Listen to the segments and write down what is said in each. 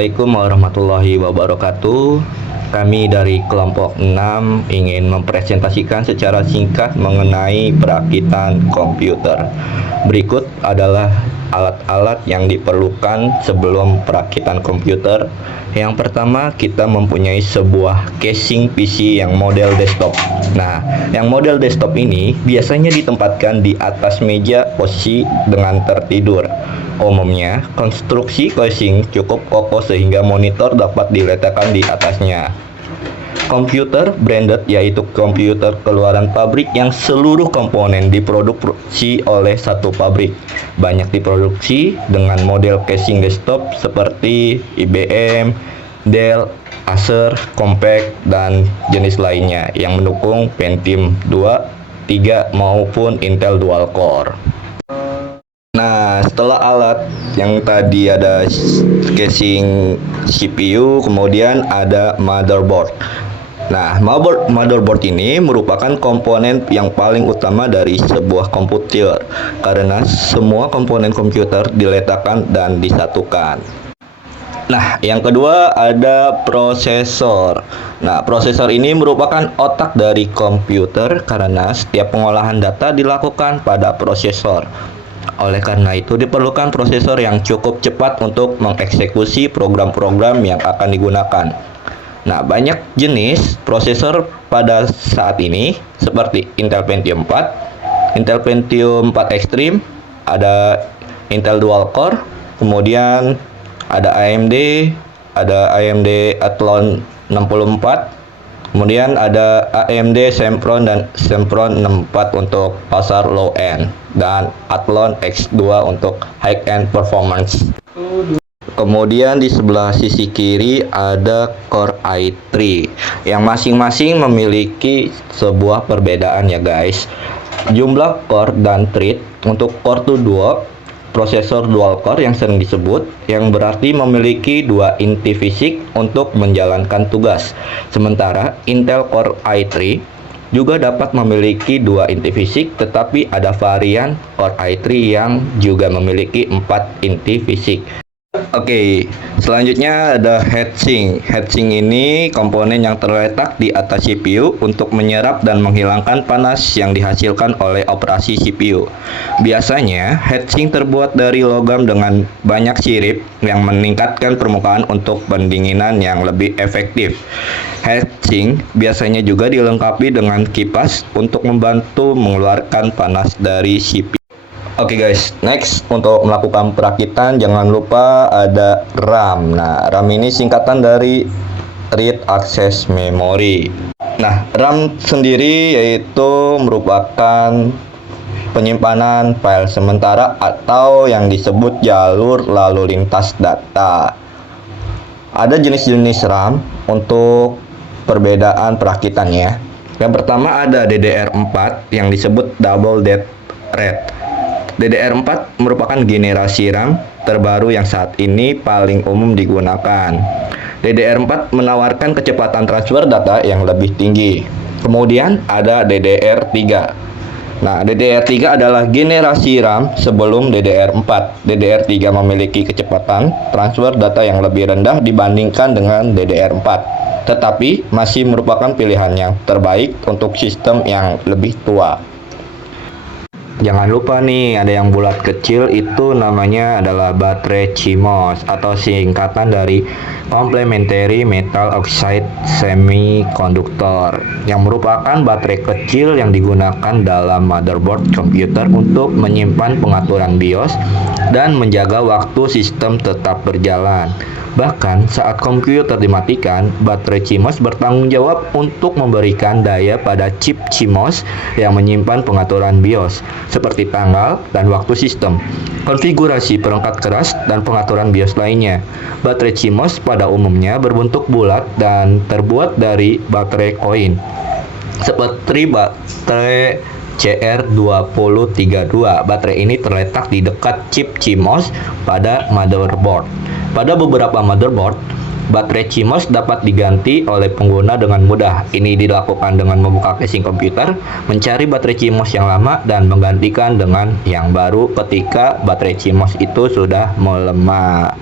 Assalamualaikum warahmatullahi wabarakatuh. Kami dari kelompok 6 ingin mempresentasikan secara singkat mengenai perakitan komputer. Berikut adalah alat-alat yang diperlukan sebelum perakitan komputer. Yang pertama, kita mempunyai sebuah casing PC yang model desktop. Nah, yang model desktop ini biasanya ditempatkan di atas meja posisi dengan tertidur. Umumnya, konstruksi casing cukup kokoh sehingga monitor dapat diletakkan di atasnya. Komputer branded yaitu komputer keluaran pabrik yang seluruh komponen diproduksi oleh satu pabrik. Banyak diproduksi dengan model casing desktop seperti IBM, Dell, Acer, Compaq, dan jenis lainnya yang mendukung Pentium 2, 3 maupun Intel Dual Core. Nah, setelah alat yang tadi ada casing CPU, kemudian ada motherboard. Nah, motherboard ini merupakan komponen yang paling utama dari sebuah komputer karena semua komponen komputer diletakkan dan disatukan. Nah, yang kedua ada prosesor. Nah, prosesor ini merupakan otak dari komputer karena setiap pengolahan data dilakukan pada prosesor. Oleh karena itu, diperlukan prosesor yang cukup cepat untuk mengeksekusi program-program yang akan digunakan. Nah, banyak jenis prosesor pada saat ini seperti Intel Pentium 4, Intel Pentium 4 Extreme, ada Intel Dual Core, kemudian ada AMD Athlon 64, kemudian ada AMD Sempron dan Sempron 64 untuk pasar low end, dan Athlon X2 untuk high end performance. Kemudian di sebelah sisi kiri ada Core i3 yang masing-masing memiliki sebuah perbedaan ya guys. Jumlah core dan thread. Untuk core itu 2, prosesor dual core yang sering disebut, yang berarti memiliki 2 inti fisik untuk menjalankan tugas. Sementara Intel Core i3 juga dapat memiliki 2 inti fisik, tetapi ada varian Core i3 yang juga memiliki 4 inti fisik. Oke, selanjutnya ada heatsink. Heatsink ini komponen yang terletak di atas CPU untuk menyerap dan menghilangkan panas yang dihasilkan oleh operasi CPU. Biasanya, heatsink terbuat dari logam dengan banyak sirip yang meningkatkan permukaan untuk pendinginan yang lebih efektif. Heatsink biasanya juga dilengkapi dengan kipas untuk membantu mengeluarkan panas dari CPU. Oke guys, next untuk melakukan perakitan jangan lupa ada RAM. Nah, RAM ini singkatan dari Read Access Memory. Nah, RAM sendiri yaitu merupakan penyimpanan file sementara atau yang disebut jalur lalu lintas data. Ada jenis-jenis RAM untuk perbedaan perakitannya. Yang pertama ada DDR4 yang disebut Double Dead Red. DDR4 merupakan generasi RAM terbaru yang saat ini paling umum digunakan. DDR4 menawarkan kecepatan transfer data yang lebih tinggi. Kemudian ada DDR3. Nah, DDR3 adalah generasi RAM sebelum DDR4. DDR3 memiliki kecepatan transfer data yang lebih rendah dibandingkan dengan DDR4. Tetapi masih merupakan pilihan yang terbaik untuk sistem yang lebih tua. Jangan lupa nih, ada yang bulat kecil itu namanya adalah baterai CMOS atau singkatan dari Complementary Metal Oxide Semiconductor, yang merupakan baterai kecil yang digunakan dalam motherboard komputer untuk menyimpan pengaturan BIOS dan menjaga waktu sistem tetap berjalan. Bahkan saat komputer dimatikan, baterai CMOS bertanggung jawab untuk memberikan daya pada chip CMOS yang menyimpan pengaturan BIOS, seperti tanggal dan waktu sistem, konfigurasi perangkat keras, dan pengaturan BIOS lainnya. Baterai CMOS pada umumnya berbentuk bulat dan terbuat dari baterai koin, seperti baterai CR2032. Baterai ini terletak di dekat chip CMOS pada motherboard. Pada beberapa motherboard, baterai CMOS dapat diganti oleh pengguna dengan mudah. Ini dilakukan dengan membuka casing komputer, mencari baterai CMOS yang lama, dan menggantikan dengan yang baru ketika baterai CMOS itu sudah melemah.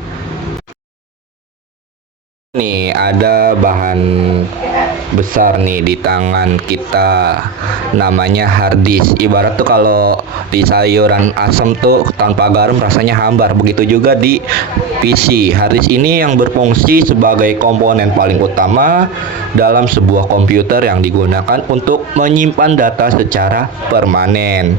Nih ada bahan besar nih di tangan kita, namanya harddisk. Ibarat tuh kalau di sayuran asam tuh tanpa garam rasanya hambar. Begitu juga di PC. Harddisk ini yang berfungsi sebagai komponen paling utama dalam sebuah komputer yang digunakan untuk menyimpan data secara permanen.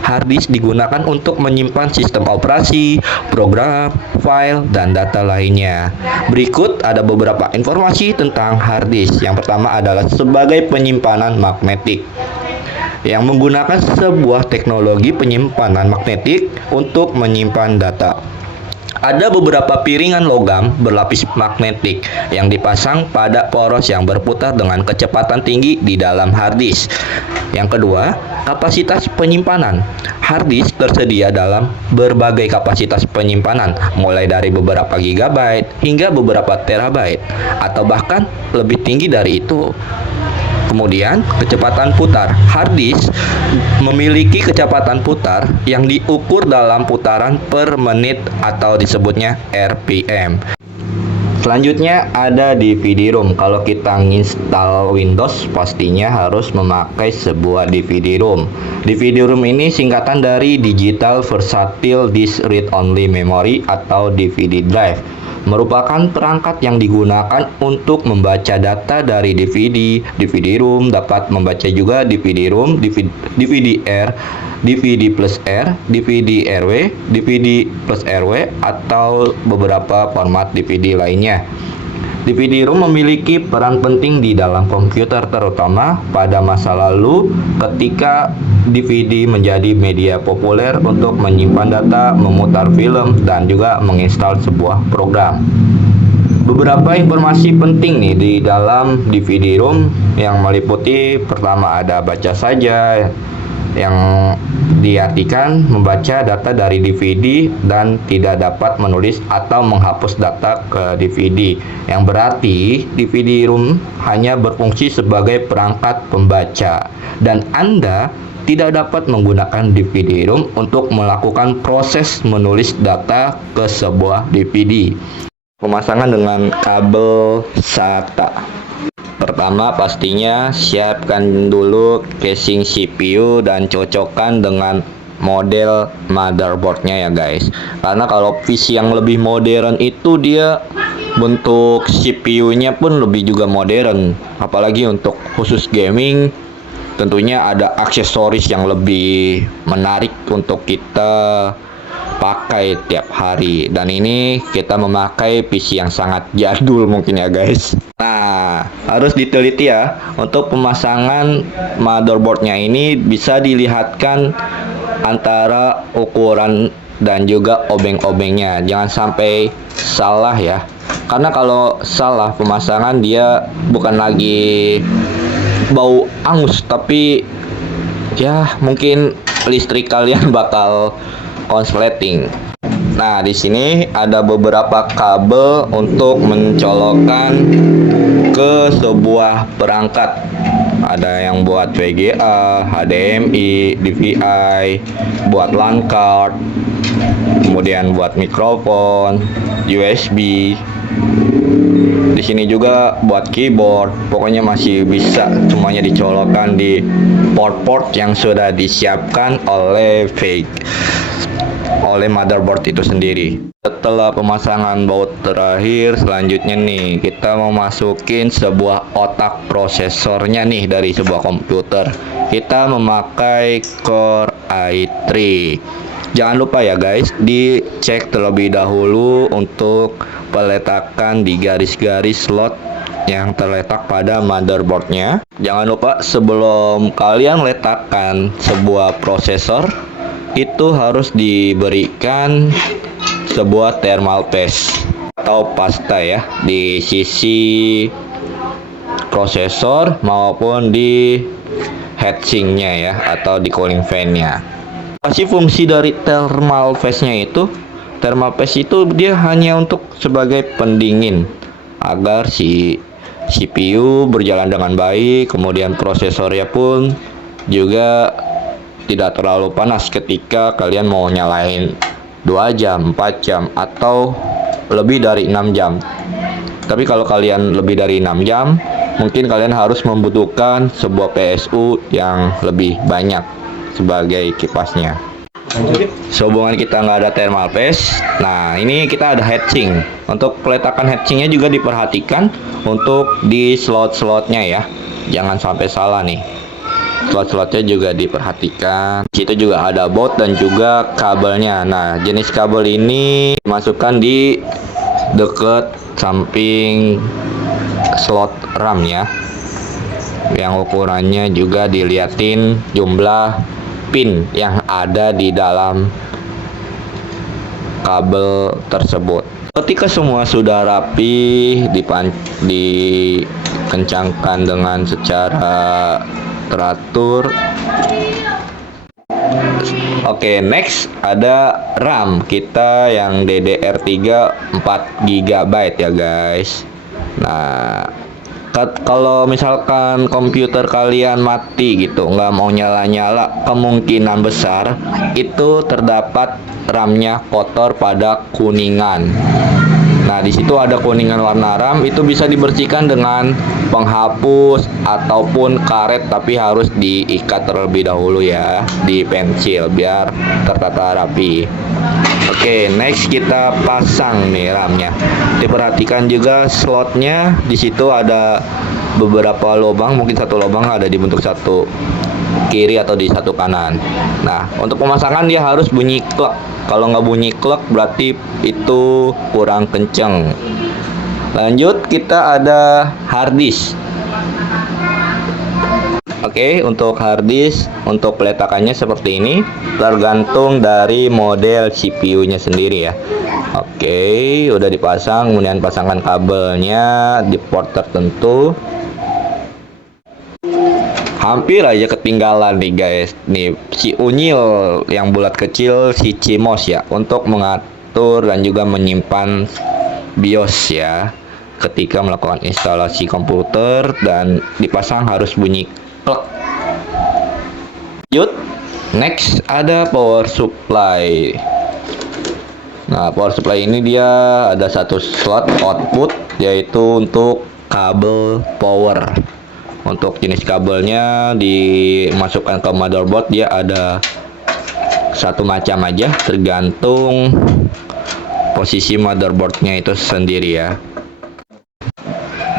Harddisk digunakan untuk menyimpan sistem operasi, program, file, dan data lainnya. Berikut ada beberapa informasi tentang harddisk. Yang pertama adalah sebagai penyimpanan magnetik, yang menggunakan sebuah teknologi penyimpanan magnetik untuk menyimpan data. Ada beberapa piringan logam berlapis magnetik yang dipasang pada poros yang berputar dengan kecepatan tinggi di dalam harddisk. Yang kedua, kapasitas penyimpanan. Harddisk tersedia dalam berbagai kapasitas penyimpanan, mulai dari beberapa gigabyte hingga beberapa terabyte, atau bahkan lebih tinggi dari itu. Kemudian, kecepatan putar. Harddisk memiliki kecepatan putar yang diukur dalam putaran per menit atau disebutnya RPM. Selanjutnya ada DVD-ROM. Kalau kita nginstal Windows, pastinya harus memakai sebuah DVD-ROM. DVD-ROM ini singkatan dari Digital Versatile Disk Read Only Memory atau DVD drive. Merupakan perangkat yang digunakan untuk membaca data dari DVD, DVD-ROM, dapat membaca juga DVD-ROM, DVD-R, DVD plus R, DVD RW, DVD plus RW, atau beberapa format DVD lainnya. DVD-ROM memiliki peran penting di dalam komputer, terutama pada masa lalu ketika DVD menjadi media populer untuk menyimpan data, memutar film, dan juga menginstal sebuah program. Beberapa informasi penting nih di dalam DVD-ROM yang meliputi, pertama ada baca saja, yang diartikan membaca data dari DVD dan tidak dapat menulis atau menghapus data ke DVD, yang berarti DVD-ROM hanya berfungsi sebagai perangkat pembaca dan Anda tidak dapat menggunakan DVD-ROM untuk melakukan proses menulis data ke sebuah DVD. Pemasangan dengan kabel SATA. Pertama, pastinya siapkan dulu casing CPU dan cocokkan dengan model motherboardnya ya guys. Karena kalau PC yang lebih modern itu dia bentuk CPU-nya pun lebih juga modern. Apalagi untuk khusus gaming, tentunya ada aksesoris yang lebih menarik untuk kita pakai tiap hari. Dan ini kita memakai PC yang sangat jadul mungkin ya guys. Nah, harus diteliti ya. Untuk pemasangan motherboardnya ini bisa dilihatkan antara ukuran dan juga obeng-obengnya. Jangan sampai salah ya. Karena kalau salah pemasangan dia bukan lagi bau angus, tapi ya mungkin listrik kalian bakal konsleting. Nah, di sini ada beberapa kabel untuk mencolokkan ke sebuah perangkat. Ada yang buat VGA, HDMI, DVI, buat LAN card, kemudian buat mikrofon, USB. Di sini juga buat keyboard. Pokoknya masih bisa semuanya dicolokkan di port-port yang sudah disiapkan oleh motherboard itu sendiri. Setelah pemasangan baut terakhir, selanjutnya nih kita mau masukin sebuah otak prosesornya nih dari sebuah komputer. Kita memakai Core i3. Jangan lupa ya guys, dicek terlebih dahulu untuk peletakan di garis-garis slot yang terletak pada motherboardnya. Jangan lupa sebelum kalian letakkan sebuah prosesor, itu harus diberikan sebuah thermal paste atau pasta ya di sisi prosesor maupun di heatsinknya ya atau di cooling fan-nya. Kasih fungsi dari thermal paste-nya itu, thermal paste itu dia hanya untuk sebagai pendingin agar si CPU berjalan dengan baik, kemudian prosesornya pun juga tidak terlalu panas ketika kalian mau nyalain 2 jam, 4 jam, atau lebih dari 6 jam. Tapi kalau kalian lebih dari 6 jam, mungkin kalian harus membutuhkan sebuah PSU yang lebih banyak sebagai kipasnya. Sehubungan kita nggak ada thermal paste, nah ini kita ada heatsink. Untuk peletakan heatsinknya juga diperhatikan untuk di slot-slotnya ya, jangan sampai salah nih. Slot-slotnya juga diperhatikan. Di situ juga ada baut dan juga kabelnya. Nah, jenis kabel ini dimasukkan di dekat samping slot RAM ya. Yang ukurannya juga diliatin jumlah pin yang ada di dalam kabel tersebut. Ketika semua sudah rapi, dikencangkan dengan secara teratur. Oke, next ada RAM kita yang DDR3 4 GB ya guys. Nah, kalau misalkan komputer kalian mati gitu, nggak mau nyala-nyala, kemungkinan besar itu terdapat RAM-nya kotor pada kuningan. Nah, di situ ada kuningan warna RAM, itu bisa dibersihkan dengan penghapus ataupun karet, tapi harus diikat terlebih dahulu ya di pensil biar tertata rapi. Oke, next kita pasang nih RAM-nya. Diperhatikan juga slotnya, di situ ada beberapa lubang, mungkin satu lubang ada dibentuk satu kiri atau di satu kanan. Nah, untuk pemasangan dia harus bunyi klek. Kalau nggak bunyi klek berarti itu kurang kenceng. Lanjut, kita ada harddisk. Oke, untuk harddisk, untuk peletakannya seperti ini, tergantung dari model CPU-nya sendiri ya. Oke, udah dipasang, kemudian pasangkan kabelnya di port tertentu. Hampir aja ketinggalan nih guys, nih si unyil yang bulat kecil, si CMOS ya, untuk mengatur dan juga menyimpan BIOS ya. Ketika melakukan instalasi komputer dan dipasang harus bunyi klek. Lanjut, next ada power supply. Nah, power supply ini dia ada satu slot output, yaitu untuk kabel power. Untuk jenis kabelnya dimasukkan ke motherboard, dia ada satu macam aja, tergantung posisi motherboardnya itu sendiri ya.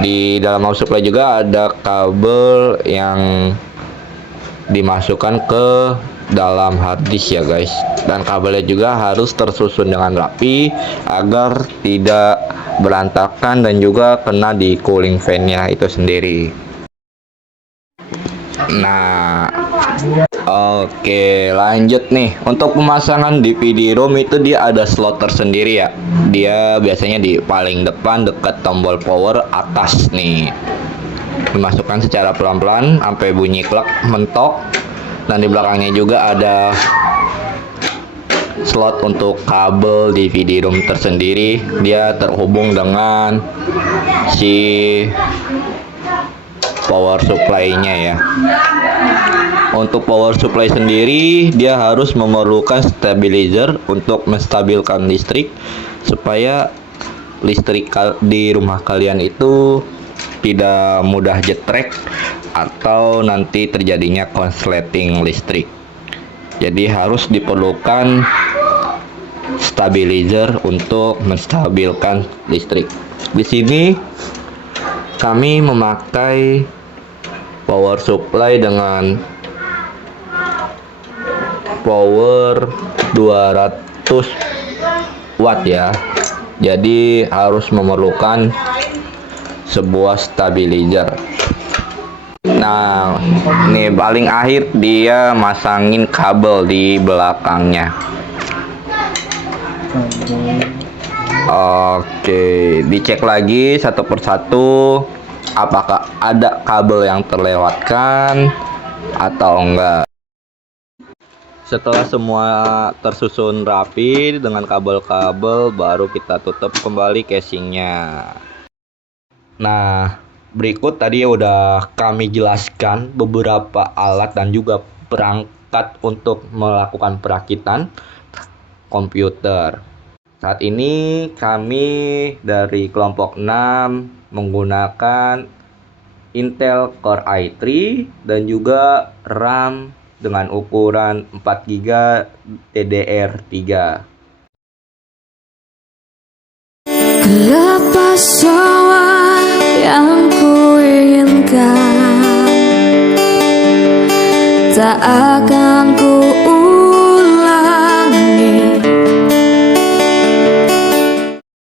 Di dalam power supply juga ada kabel yang dimasukkan ke dalam harddisk ya guys, dan kabelnya juga harus tersusun dengan rapi agar tidak berantakan dan juga kena di cooling fan-nya itu sendiri. Nah, oke, lanjut nih. Untuk pemasangan DVD ROM itu dia ada slot tersendiri ya. Dia biasanya di paling depan dekat tombol power atas nih. Dimasukkan secara pelan-pelan sampai bunyi klek mentok. Dan di belakangnya juga ada slot untuk kabel DVD ROM tersendiri. Dia terhubung dengan si power supply-nya ya. Untuk power supply sendiri dia harus memerlukan stabilizer untuk menstabilkan listrik supaya listrik di rumah kalian itu tidak mudah jetrek atau nanti terjadinya konsleting listrik. Jadi harus diperlukan stabilizer untuk menstabilkan listrik. Di sini kami memakai power supply dengan power 200 watt ya. Jadi harus memerlukan sebuah stabilizer. Nah, ini paling akhir dia masangin kabel di belakangnya. Oke, dicek lagi satu persatu apakah ada kabel yang terlewatkan atau enggak. Setelah semua tersusun rapi dengan kabel-kabel, baru kita tutup kembali casingnya. Nah, berikut tadi udah kami jelaskan beberapa alat dan juga perangkat untuk melakukan perakitan komputer. Saat ini kami dari kelompok 6 menggunakan Intel Core i3 dan juga RAM dengan ukuran 4GB DDR3. Lepas semua yang ku inginkan, tak akan ku